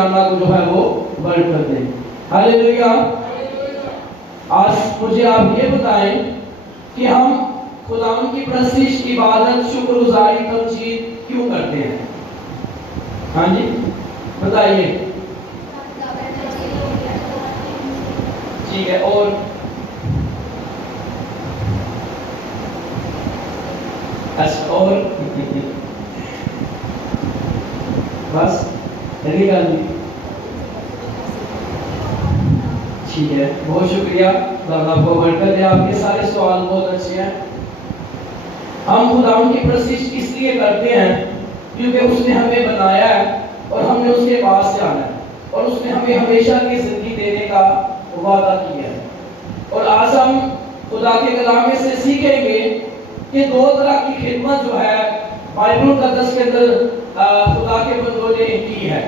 گھرانہ کو جو ہے وہ برکت دے۔ ہاللیلویا۔ آج مجھے آپ یہ بتائیں کہ ہم خداوند کی پرستش، عبادت، شکر گزاری، تمجید کیوں کرتے ہیں؟ ہاں جی بتائیے۔ ٹھیک ہے، اور اچھا، اور بس یہی گل نہیں؟ ٹھیک ہے، بہت شکریہ، اللہ کو برکت دے۔ آپ کے سارے سوال بہت اچھے ہیں۔ ہم خداوند کی پرستش اس لیے کرتے ہیں کیونکہ اس نے ہمیں بنایا ہے اور ہم نے اس کے پاس جانا ہے، اور اس نے ہمیں ہمیشہ کی زندگی دینے کا وعدہ کیا ہے۔ اور آج ہم خدا کے کلام میں سے سیکھیں گے کہ دو طرح کی خدمت جو ہے بائبل مقدس کے اندر خدا کے بندوں نے کی ہے۔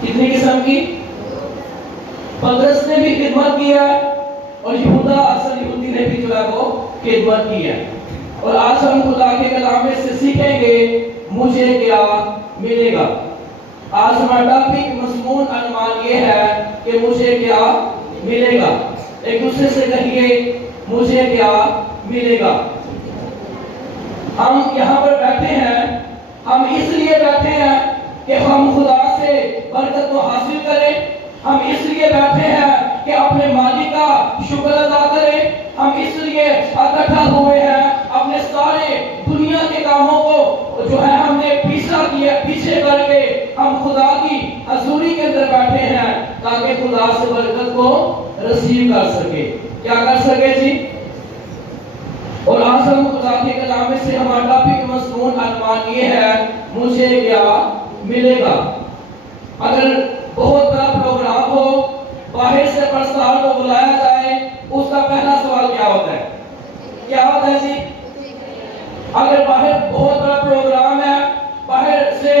کتنی قسم کی؟ پترس نے بھی خدمت کی ہے، اور یہودا اصل یہودی نے بھی جو ہے وہ خدمت کی ہے۔ اور آج ہم خدا کے کلام میں سے سیکھیں گے مجھے کیا ملے گا۔ آج ہمارا ٹاپک، مضمون، عنوان یہ ہے کہ مجھے کیا ملے گا۔ ایک دوسرے سے کہیے مجھے کیا ملے گا۔ ہم یہاں پر بیٹھے ہیں، ہم اس لیے بیٹھے ہیں کہ ہم خدا سے برکت کو حاصل کریں۔ ہم اس لیے بیٹھے ہیں کہ اپنے مالک کا شکر ادا کریں۔ ہم اس لیے اکٹھا ہوئے ہیں، اپنے سارے دنیا کے کاموں کو جو ہے ہم نے پیچھے کر کے ہم خدا کی حضوری کے اندر بیٹھے ہیں تاکہ خدا سے برکت کو رسیو کر سکے۔ کیا کر سکے جی؟ اور آج ہم خدا کے کلام میں سے ہمارا ٹاپک، مضمون، عنوان یہ ہے مجھے کیا ملے گا۔ اگر بہت بڑا پروگرام ہو، باہر سے پرستار کو بلایا جائے، اس کا پہلا سوال کیا ہوتا ہے؟ کیا ہوتا ہے جی؟ اگر باہر بہت بڑا پروگرام ہے، باہر سے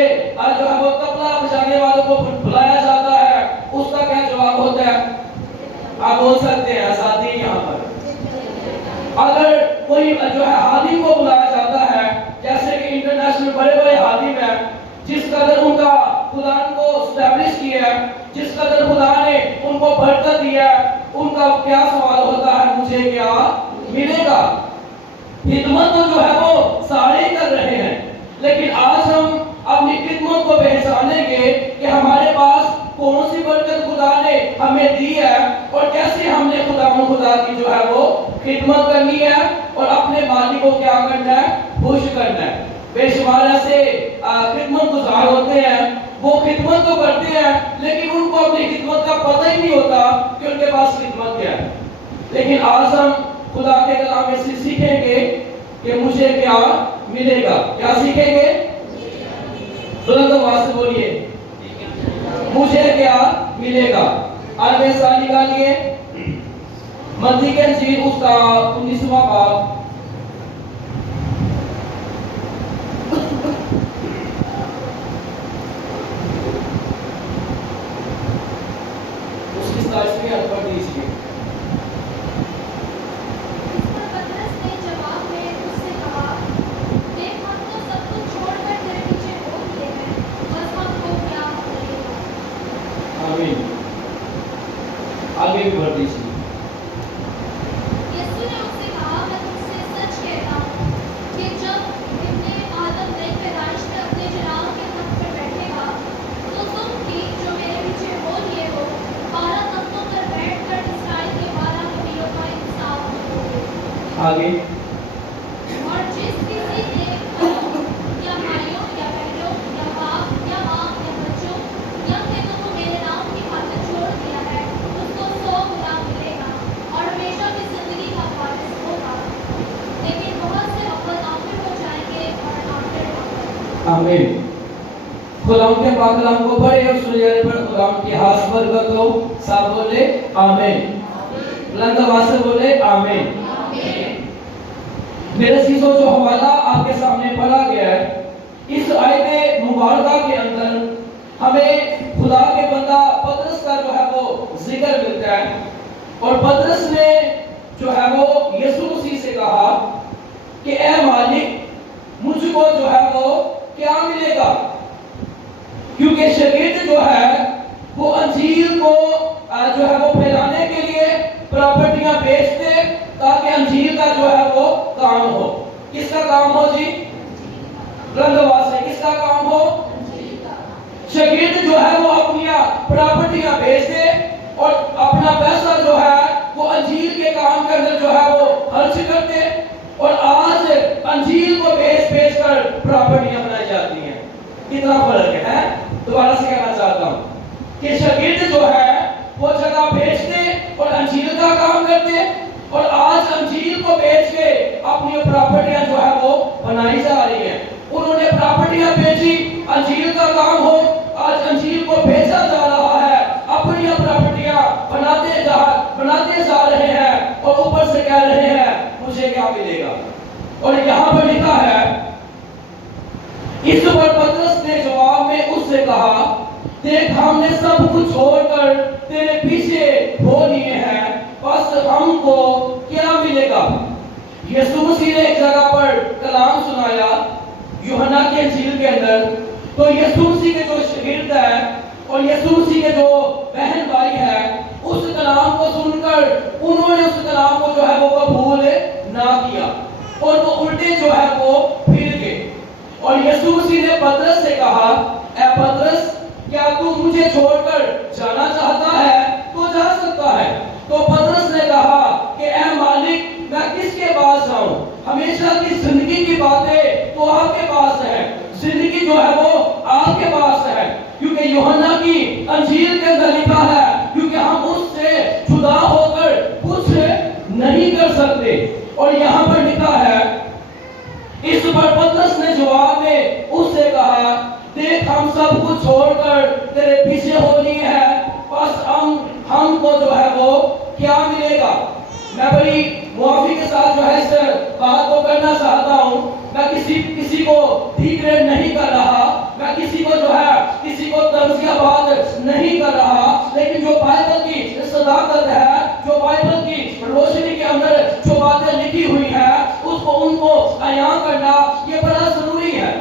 جو ہے وہ طبلہ بجانے والوں کو بلایا جاتا ہے، اس کا کیا جواب ہوتا ہے؟ آپ بول سکتے ہیں، آزادی یہاں پر۔ اگر کوئی جو ہے حاکم کو بلایا جاتا ہے، جیسے کہ انٹرنیشنل بڑے بڑے حاکم ہیں، جس قدر ان کا خدا کو اسٹیبلش کیا ہے، جس قدر خدا نے ان کو برکت دیا ہے، ان کا کیا سوال ہوتا ہے؟ مجھے کیا ملے گا۔ خدمت تو جو ہے وہ سارے کر رہے ہیں، لیکن آج ہم اپنی خدمت کو پہچانیں گے کہ ہمارے پاس کون سی برکت خدا نے ہمیں دی ہے، اور کیسے ہم نے خدا کی جو ہے وہ خدمت کرنی ہے اور اپنے مالک کو کیا کرنا ہے؟ خوش کرنا ہے۔ بے شمار ایسے خدمت گزار ہوتے ہیں، وہ خدمت تو کرتے ہیں لیکن ان کو اپنی خدمت کا پتہ ہی نہیں ہوتا کہ ان کے پاس خدمت کیا ہے۔ لیکن آج ہم خدا کے کلام میں سے سیکھیں گے کہ مجھے کیا ملے گا۔ کیا سیکھیں گے؟ بلند آواز سے بولیے، مجھے کیا ملے گا۔ عربی سال نکالیے، متی کی انجیل اس کا 19واں باب، اس کی سلائڈ میں آپ پڑھ دیجیے۔ آگے بھی بڑھ دیجیے۔ یسوع نے ان سے کہا، میں تم سے سچ کہتا ہوں کہ جب ابن آدم نئی پیدائش میں اپنے جلال کے تخت پر بیٹھے گا تو تم بھی جو میرے پیچھے ہو لیے ہو 12 تختوں پر بیٹھ کر اسرائیل کے 12 قبیلوں کا انصاف کرو گے۔ آگے۔ اور جس کسی نے گھروں یا بھائیوں یا بہنوں یا باپ یا ماں یا بچوں یا کھیتوں کو میرے نام کی خاطر چھوڑ دیا ہے، اس کو 100 گنا ملے گا اور ہمیشہ کی زندگی کا وارث ہوگا۔ لیکن بہت سے اول آخر ہو جائیں گے اور آخر اول۔ آمین۔ خداوند کے پاک کلام کو پڑھے اور سنے جانے پر خداوند کی خاص برکت ہو۔ سب بولے آمین۔ بلند آواز سے بولے آمین۔ میرے عزیزو، جو حوالہ آپ کے سامنے پڑھا گیا ہے، اس آیت مبارکہ کے اندر ہمیں خدا کے بندہ پطرس کا جو ہے وہ ذکر ملتا ہے، اور پطرس نے جو ہے وہ یسوع مسیح سے کہا کہ اے مالک، مجھ کو جو ہے وہ کیا ملے گا۔ کیونکہ شاگرد جو ہے وہ انجیل کو جو ہے وہ پھیلانے کے لیے پراپرٹیاں بیچتے تاکہ انجیل کا جو ہے وہ کام ہو. کس کا کام ہو جی؟ رندواز ہے. کس کا کام ہو؟ شاگرد جو ہے وہ اپنی پراپرٹیاں بیچتے اور اپنا پیسہ جو ہے وہ انجیل کے کام کے اندر جو ہے وہ خرچ کرتے. اور آج انجیل کو بیچ کر پراپرٹیاں بنائی جاتی ہیں. کتنا فرق ہے؟ دوبارہ سے کہنا چاہتا ہوں کہ شاگرد جو ہے وہ جگہ بیچتے اور انجیل کا کام کرتے اور آج انجیل کو بیچ کے اپنی پراپرٹیاں جو ہے وہ بنائی جا رہی ہیں. انہوں نے پراپرٹیاں بیچی، انجیل کا کام ہو. آج انجیل کو بیچا جا رہا ہے، اپنی پراپرٹیاں بناتے جا رہے ہیں اور اوپر سے کہہ رہے ہیں مجھے کیا ملے گا. اور یہاں پر لکھا ہے اس پر پترس نے جواب میں اس سے کہا دیکھ ہم نے سب کچھ چھوڑ کر تیرے پیچھے ہو لیے ہیں، بس ہم کو کیا ملے گا. یسوع مسیح نے ایک جگہ پر کلام سنایا یوحنا کی انجیل کے اندر. تو یسوع مسیح کے جو شاگرد ہے اور یسوع مسیح کے جو بہن بھائی ہے اس کلام کو سن کر انہوں نے اس کلام کو جو ہے وہ قبول نہ کیا اور وہ الٹے جو ہے وہ پھر گئے. اور یسوع مسیح نے پترس سے کہا اے پترس کیا تو مجھے چھوڑ کر جانا چاہتا ہے تو جا سکتا ہے. تو پترس نے کہا کہ اے مالک میں کس کے پاس جاؤں؟ ہمیشہ کی زندگی کی باتیں تو آپ کے پاس ہے، زندگی جو ہے وہ آپ کے پاس ہے. کیونکہ یوحنا کی انجیل کے اندر لکھا ہے کیونکہ ہم اس سے جدا ہو کر کچھ نہیں کر سکتے. اور یہاں پر لکھا ہے اس پر پترس نے جواب میں اس سے کہا دیکھ ہم سب کچھ چھوڑ کر تیرے پیچھے ہو لیے ہیں، بس ہم کو جو ہے وہ کیا ملے گا. میں بڑی معافی کے ساتھ جو ہے اس بات کو کرنا چاہتا ہوں. میں کسی کو ڈیگریڈ نہیں کر رہا، میں کسی کو جو ہے کسی کو تنزیہ بات نہیں کر رہا، لیکن جو بائبل کی صداقت ہے، جو بائبل کی روشنی کے اندر جو باتیں لکھی ہوئی ہیں اس کو ان کو بیان کرنا یہ بڑا ضروری ہے.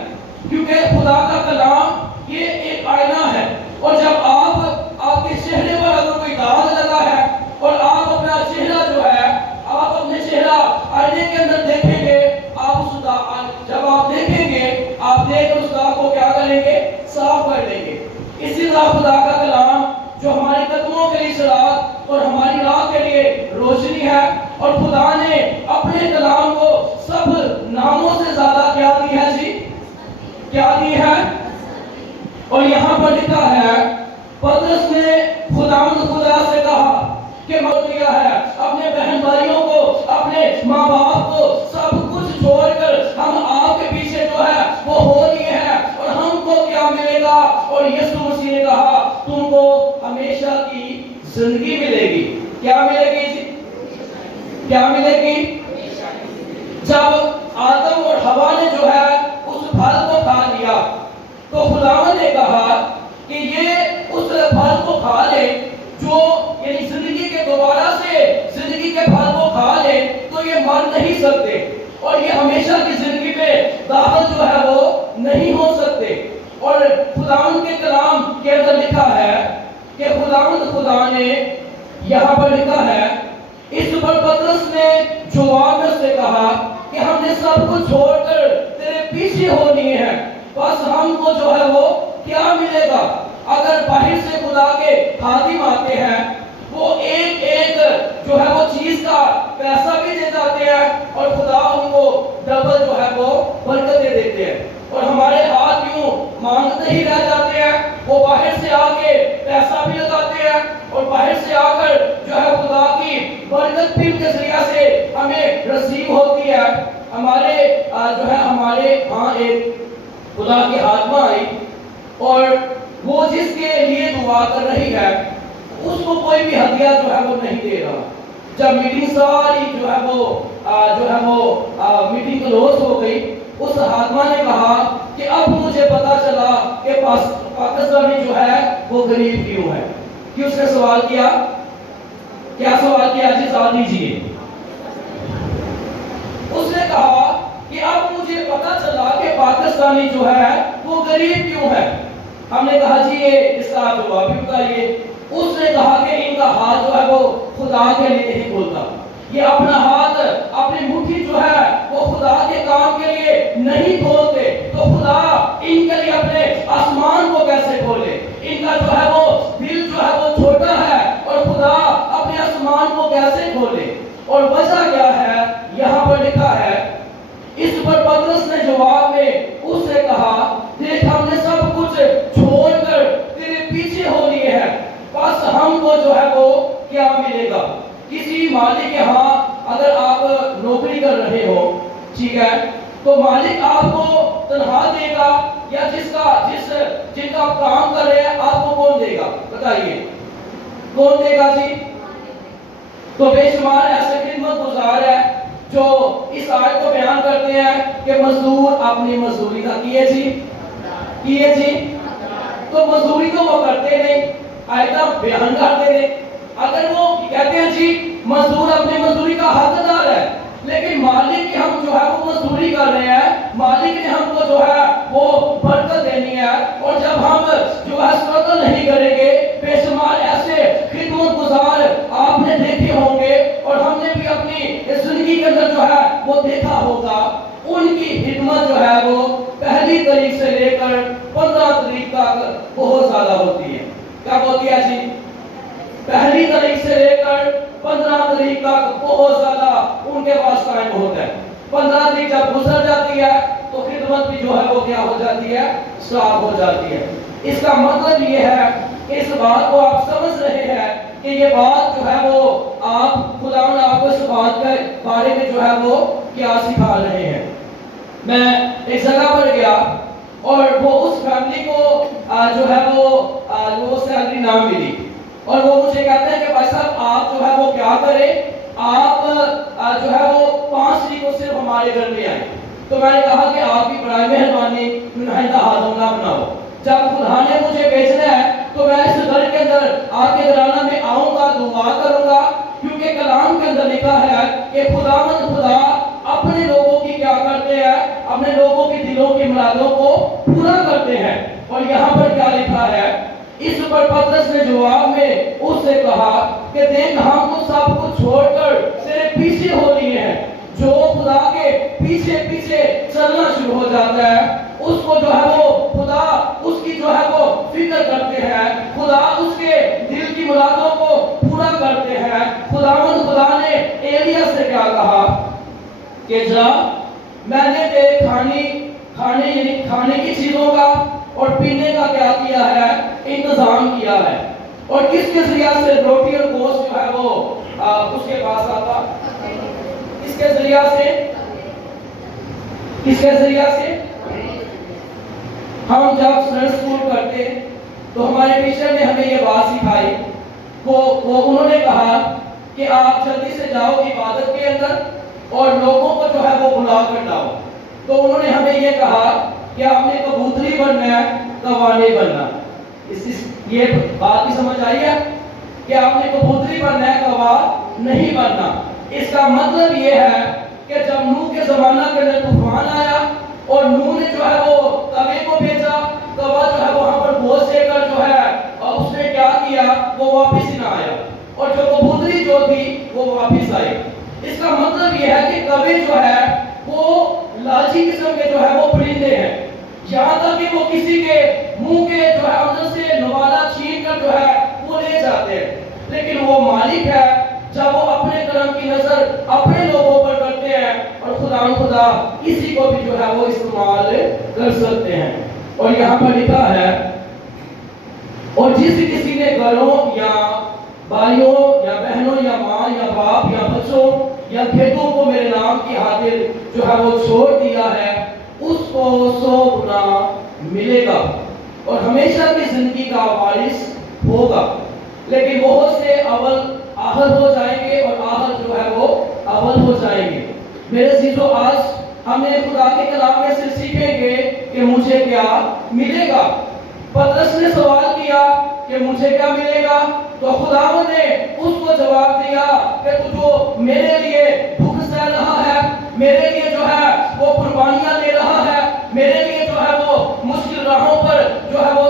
کیونکہ خدا کا کلام یہ ایک آئینہ ہے اور جب آپ کے چہرے پر اگر کوئی داغ لگا ہے اور آپ اپنا چہرہ جو ہے آپ اپنے چہرہ آئینے کے اندر دیکھیں گے، جب آپ دیکھیں گے آپ دیکھ کر اس داغ کو کیا کریں گے؟ صاف کر دیں گے. اسی طرح خدا کا کلام جو ہمارے قدموں کے لیے صراط اور ہماری راہ کے لیے روشنی ہے. اور خدا نے اپنے کلام کو سب ناموں سے زیادہ کیا دی ہے جی؟ کیا دی ہے؟ اور یہاں پر لکھا ہے پترس نے خدا سے کہا کہ مر دیا ہے اپنے بہن بھائیوں کو، اپنے ماں باپ کو سب کچھ چھوڑ کر ہم آپ کے پیچھے جو ہے وہ ہو لیے ہیں اور ہم کو کیا ملے گا. اور یسوع مسیح نے کہا تم کو ہمیشہ کی زندگی ملے گی. کیا ملے گی جی؟ کیا ملے گی؟ جب آدم اور حوا نے جو ہے اس پھل کو کھا لیا تو خداوند نے کہا کہ یہ اس پھل کو کھا لے جو یعنی زندگی کے دوبارہ سے زندگی کے پھل کو کھا لے تو یہ مر نہیں سکتے اور یہ ہمیشہ کی زندگی میں داخل جو ہے وہ نہیں ہو سکتے. اور خداوند کے کلام کے اندر لکھا ہے کہ خدا نے یہاں پر لکھا ہے اس پر پترس نے جواب میں سے کہا کہ ہم نے سب کچھ چھوڑ کر تیرے پیچھے ہو لیے ہیں، بس ہم کو جو ہے وہ کیا ملے گا. اگر باہر سے خدا کے خادم آتے ہیں وہ ایک ایک جو ہے وہ چیز کا پیسہ بھی دے جاتے ہیں اور خدا ان کو ڈبل جو ہے وہ برکتیں دیتے ہیں. اور ہمارے ہاتھ یوں مانگتے ہی رہ جاتے ہیں. وہ باہر سے آ کے پیسہ بھی لگاتے ہیں اور باہر سے آ کر جو ہے خدا کی برکت بھی کے ذریعہ سے ہمیں رسیو ہوتی ہے. ہمارے جو ہے ہمارے ہاں ایک خدا کی آتما آئی اور وہ جس کے لیے دعا کر رہی ہے اس کو کوئی بھی ہدیہ جو ہے وہ نہیں دے رہا. جب میٹنگ ساری جو ہے وہ میٹنگ کلوز ہو گئی اس آتما نے کہا کہ اب مجھے پتا چلا کہ پاکستانی جو ہے وہ غریب کیوں ہے. کہ اس نے سوال کیا، کیا سوال کیا جی؟ سوال دیجیے. اس نے کہا کہ اب مجھے پتا چلا کہ پاکستانی جو ہے وہ غریب کیوں ہے. ہم نے کہا جی یہ اس کا آپ جواب بھی بتائیے. اس نے کہا کہ ان کا ہاتھ جو ہے وہ خدا کے لیے نہیں کھولتا. یہ اپنا ہاتھ اپنی مٹھی جو ہے وہ خدا کے کام کے لیے نہیں کھولتے, تو خدا ان کے لیے اپنے آسمان کو کیسے کھولے؟ ان کا جو ہے وہ دل جو ہے وہ چھوٹا ہے اور خدا اپنے آسمان کو کیسے کھولے؟ اور وجہ کیا ہے یہاں پر لکھا ہے. اس پر پترس نے جواب میں اس سے کہا, دیکھ ہم نے سب کچھ چھوڑ کر تیرے پیچھے ہو لیے ہیں, بس ہم کو جو ہے وہ کیا ملے گا؟ کسی مالک کے ہاں اگر آپ نوکری کر رہے ہو, ٹھیک ہے, تو مالک آپ کو تنخواہ دے گا یا جن کا آپ کام کر رہے ہیں آپ کو کون دے گا؟ بتائیے کون دے گا جی؟ تو بے شمار ایسے خدمت گزار ہے جو اس آیت کو بیان کرتے ہیں کہ مزدور اپنی مزدوری کا کیے جی, تو مزدوری تو وہ کرتے نہیں, آیت بیان کرتے نہیں. اگر وہ کہتے ہیں جی مزدور اپنی مزدوری کا حقدار ہے, لیکن مالک کی ہم جو ہے وہ مزدوری کر رہے ہیں, مالک نے ہم کو جو ہے وہ برکت دینی ہے, اور جب ہم جو ہے اسٹرگل نہیں کریں گے, بے شمار ایسے خدمت گزار آپ نے دیکھے ہوں گے اور ہم نے بھی اپنی زندگی کے اندر جو ہے وہ دیکھا ہوگا, ان کی خدمت جو ہے وہ پہلی تاریخ سے لے کر 15 تاریخ تک بہت زیادہ ہوتی ہے. کیا ہوتی ہے جی؟ پہلی تاریخ سے لے کر 15 تاریخ تک بہت زیادہ ان کے پاس ٹائم ہوتا ہے. 15 تاریخ جب گزر جاتی ہے تو خدمت بھی جو ہے وہ کیا ہو جاتی ہے؟ سٹاپ ہو جاتی ہے. اس کا مطلب یہ ہے کہ اس بات کو آپ سمجھ رہے ہیں کہ یہ بات جو ہے وہ آپ خدا نے آپ کو اس بات کے بارے میں جو ہے وہ کیا سکھا رہے ہیں. میں ایک جگہ پر گیا اور وہ اس فیملی کو جو ہے وہ سیلری نہ ملی, اور وہ مجھے کہتے ہیں کہ بھائی صاحب آپ جو ہے وہ کیا کریں, آپ جو ہے وہ 5 تاریخ کو صرف ہمارے گھر میں آئیں. تو میں نے کہا کہ آپ کی بڑی مہربانی, نہایت ہاتھوں نہ بناؤ, جب خدا نے مجھے بھیجنا ہے تو میں اس گھر کے اندر آپ کے گھرانہ میں آؤں گا, دعا کروں گا, کیونکہ کلام کے اندر لکھا ہے کہ خدا اپنے لوگوں کی کیا کرتے ہیں, اپنے لوگوں کی دلوں کی مرادوں کو پورا کرتے ہیں. اور یہاں پر کیا لکھا ہے, اس پر پترس نے جواب میں اس سے کہا کہ دیکھ ہم تو سب کچھ چھوڑ کر تیرے پیچھے ہو لیے ہیں. جو خدا کے پیچھے پیچھے چلنا شروع ہو جاتا ہے اس کو جو ہے وہ خدا اس کی جو ہے وہ فکر کرتے ہیں, خدا اس کے دل کی مرادوں کو پورا کرتے ہیں. خدا نے ایلیا سے کیا کہا کہ جا, میں نے تیرے کھانے کی چیزوں کا اور پینے کا کیا کیا ہے, انتظام کیا ہے. اور کس کے ذریعہ سے روٹی اور گوشت جو ہے وہ اس کے پاس آتا؟ کس کے ذریعہ سے ہم جب سنڈے اسکول کرتے تو ہمارے ٹیچر نے ہمیں یہ بات سکھائی, وہ انہوں نے کہا کہ آپ جلدی سے جاؤ عبادت کے اندر اور لوگوں کو جو ہے وہ بلا کر لاؤ. تو انہوں نے ہمیں یہ کہا کہ آپ نے کبوتری بننا ہے, کوا نہیں بننا. یہ بات کی سمجھ آئی ہے کہ آپ نے کبوتری بننا ہے, کوا نہیں بننا. اس کا مطلب یہ ہے کہ جب نوح کے زمانہ کے اندر طوفان آیا اور نوح نے جو ہے وہ کوے کو بھیجا, کوا جو ہے وہاں پر بوجھ دے کر جو ہے اس نے کیا کیا, وہ واپس ہی نہ آیا, اور جو کبوتری جو تھی وہ واپس آئی. اس کا مطلب یہ ہے کہ کوے جو ہے وہ لاجی قسم کے جو ہے وہ پرندے ہیں, یہاں تک کہ وہ کسی کے منہ کے جو ہے اندر سے نوالا چھین کر جو ہے وہ لے جاتے ہیں. لیکن وہ مالک ہے, جب وہ اپنے کرم کی نظر اپنے لوگوں پر کرتے ہیں اور خدا کسی کو بھی جو ہے وہ استعمال کر سکتے ہیں. اور یہاں پر لکھا ہے, اور جس کسی نے گھروں یا بھائیوں یا بہنوں یا ماں یا باپ یا بچوں یا کھیتوں کو میرے نام کی خاطر جو ہے وہ چھوڑ دیا ہے, اس کو 100 گنا ملے گا اور ہمیشہ کی زندگی کا وارث ہوگا. لیکن بہت سے اول آخر ہو جائیں گے اور آخر جو ہے وہ اول ہو جائیں گے. میرے عزیزو, آج ہم نے خدا کے کلام میں سے سیکھیں گے کہ مجھے کیا ملے گا. پترس نے سوال کیا کہ مجھے کیا ملے گا, تو خداوند نے اس کو جواب دیا کہ تو جو میرے لیے دکھ سہ رہا ہے, میرے لیے جو ہے وہ قربانیاں دے رہا ہے, میرے لیے جو ہے وہ مشکل راہوں پر جو ہے وہ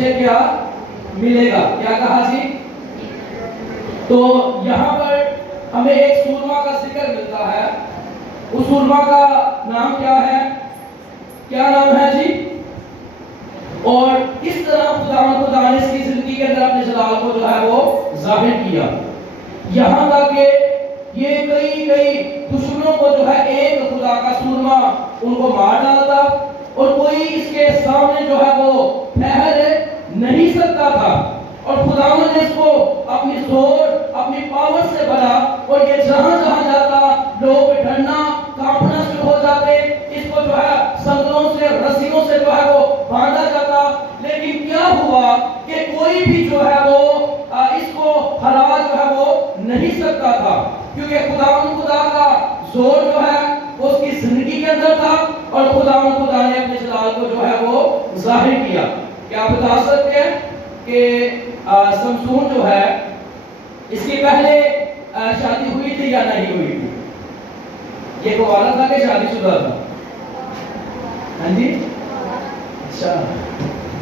مجھے کیا ملے گا. کیا کہا جی؟ تو یہاں پر ہمیں ایک سورما کا ذکر ملتا ہے. اس سورما کا نام کیا ہے؟ کیا نام ہے جی؟ اور کس طرح خدا نے اس کی زندگی کے اندر اپنے جلال کو جو ہے وہ ظاہر کیا. یہاں تک کہ یہ کئی دشمنوں کو جو ہے ایک خدا کا سورما ان کو مار ڈالتا اور کوئی اس کے سامنے جو ہے وہ ٹھہر نہیں سکتا تھا. اور خدا نے اس کو اپنی زور اپنی پاور سے بھرا اور یہ جہاں جہاں جاتا لوگ ڈرنا کانپنا شروع ہو جاتے. اس کو جو ہے سنگلوں سے رسیوں سے جو ہے وہ باندھا جاتا. لیکن کیا ہوا کہ کوئی بھی جو ہے وہ اس کو ہرا جو ہے وہ نہیں سکتا تھا, کیونکہ خدا کا زور جو ہے وہ اس کی زندگی کے اندر تھا اور خدا نے اپنے جلال کو جو ہے وہ ظاہر کیا. کیا آپ بتا سکتے ہیں کہ سمسون جو ہے اس کی پہلے شادی ہوئی تھی یا نہیں ہوئی تھی؟ یہ گوارا تھا کہ شادی شدہ تھا؟ ہاں جی, اچھا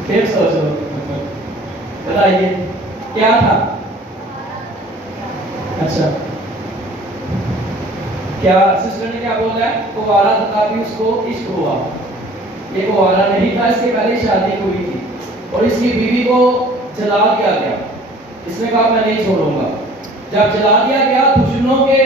پھر سوچو بتائیے کیا تھا. اچھا کیا سسٹر نے کیا بولا ہے؟ گوارا تھا بھی اس کو عشق ہوا. یہ گوارا نہیں تھا, اس کے پہلے شادی ہوئی تھی اور اس کی بیوی کو جلا دیا گیا. اس نے کہا میں نہیں چھوڑوں گا. جب جلا دیا گیا دشمنوں کے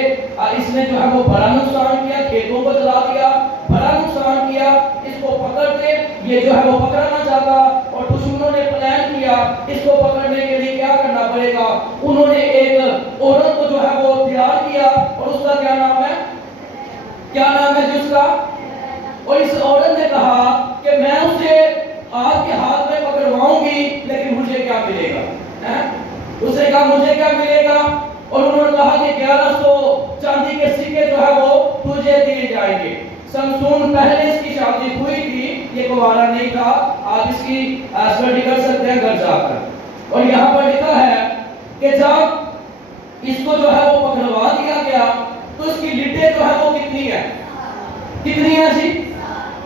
اس نے جو ہے وہ بڑا نقصان کیا, کھیتوں کو جلا دیا, بڑا نقصان کیا. اس کو پکڑتے یہ جو ہے وہ پکڑا نہ چاہتا اور دشمنوں نے پلان کیا اس کو پکڑنے کے لیے کیا کرنا پڑے گا. انہوں نے ایک عورت کو جو ہے وہ تیار کیا اور اس کا کیا نام ہے جس کا, اور اس عورت نے کہا کہ میں اسے آپ کے ہاتھ میں پکڑواؤں گی لیکن مجھے کیا ملے گا. اس نے کہا مجھے کیا ملے گا, اور انہوں نے کہا کہ 1100 چاندی کے سکے جو ہے وہ تجھے دیے جائیں گے. سمسون پہلے اس کی شادی ہوئی تھی, یہ گوارا نہیں تھا. آپ اس کی اسٹڈی کر سکتے ہیں گھر جا کر. اور یہاں پر لکھا ہے کہ جب اس کو جو ہے وہ پکڑوا دیا گیا تو اس کی لٹیں جو ہے وہ کتنی ہے جی,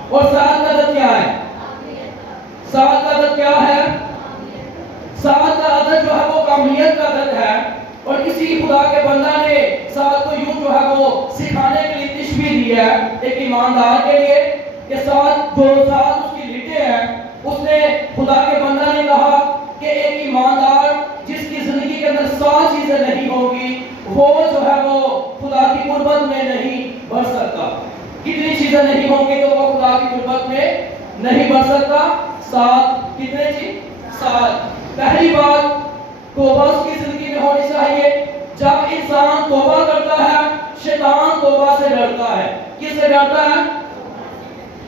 اور 7 کا عدد کیا ہے؟ 7 کا عدد کیا ہے؟ 7 کا عدد جو ہے وہ کامیت کا عدد ہے. اور کسی خدا کے بندہ نے 7 کو یوں جو ہے وہ سکھانے کے لیے تشبیہ دی ہے ایک ایماندار کے لیے کہ 7 اس کی لٹیں ہیں. اس نے خدا کے بندہ نے کہا کہ ایک ایماندار جس کی زندگی کے اندر 7 چیزیں نہیں ہوں گی وہ جو ہے وہ خدا کی قربت میں نہیں بڑھ سکتا. کتنی چیزیں نہیں ہوں گی تو وہ خدا کی قربت میں نہیں بڑھ سکتا. 7 کتنے چیز؟ 7. پہلی بات توبہ اس کی زندگی میں ہونی چاہیے. جب انسان توبہ کرتا ہے شیطان توبہ سے ڈرتا ہے. کس سے ڈرتا ہے؟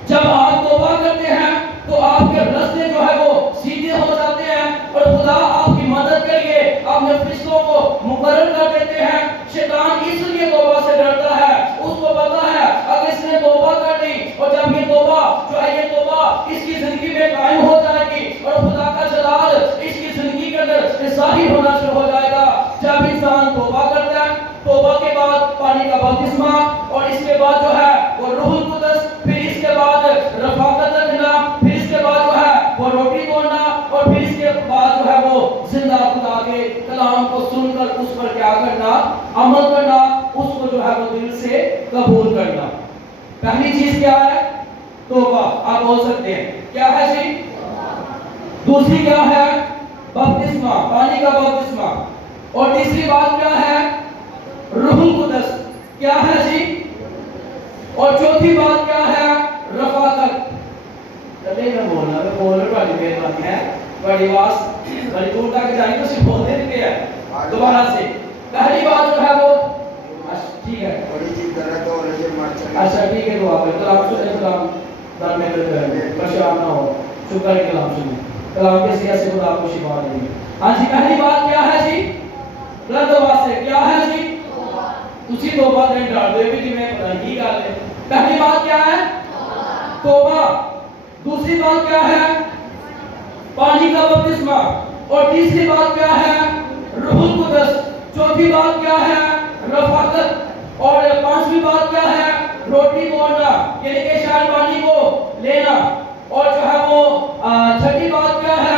جب آپ توبہ کرتے ہیں تو آپ کے راستے جو ہے وہ سیدھے ہو جاتے ہیں اور خدا آپ کی مدد کے لیے اپنے فرشتوں کو مقرر کر دیتے ہیں. شیطان اس لیے توبہ سے ڈرتا ہے, اس کو پتا ہے اگر اس نے توبہ کر لی اور جب یہ توبہ جو ہے یہ توبہ اس کی زندگی میں قائم ہو جائے گی اور خدا کا جلال اس کی زندگی کے اندر ظاہر ہونا شروع ہو جائے گا. جب انسان توبہ کرتا ہے توبہ کے بعد پانی کا بپتسمہ اور اس کے بعد جو ہے وہ روح القدس, پھر اس کے بعد رفاقت رکھنا, پھر اس کے بعد جو ہے وہ روٹی توڑنا اور پھر اس کے بعد جو ہے وہ زندہ خدا کے کلام کو سن کر اس پر کیا کرنا, عمل کرنا, اس کو جو ہے وہ دل سے قبول کرنا. پہلی چیز کیا ہے؟ توبہ. آپ بول سکتے ہیں کیا ہے جی؟ دوسری کیا ہے؟ بپتسمہ, پانی کا بپتسمہ. اور تیسری بات کیا ہے؟ روح القدس. کیا ہے جی؟ اور چوتھی بات کیا ہے؟ رفاقت. چلے نہ بولنا, میں بول رہا ہوں مہربانی ہے, بڑی آواز بڑی دور تک جائیں تو صرف بولتے نہیں ہے. دوبارہ سے پہلی بات جو ہے وہ ٹھیک ہے, اچھا ٹھیک ہے, دعا کریں. کلام سنیں, کلام دار میں پریشان نہ ہو, شکر ہے کلام سنیں. کلام کے سیاہ سے خدا آپ کو شفا دیں گے. ہاں جی, پہلی بات کیا ہے جی؟ دعا سے کیا ہے جی؟ اسی توبہ دیں ڈال دے بھی میں پتہ نہیں کر لے. پہلی بات کیا ہے؟ توبہ. دوسری بات کیا ہے؟ پانی کا بپتسمہ. اور تیسری بات کیا ہے؟ روح القدس. چوتھی بات کیا ہے؟ رفاقت. اور پانچویں بات کیا ہے؟ روٹی توڑنا, یعنی کہ شاید پانی کو لینا. اور جو ہے وہ چھٹی بات کیا ہے؟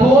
2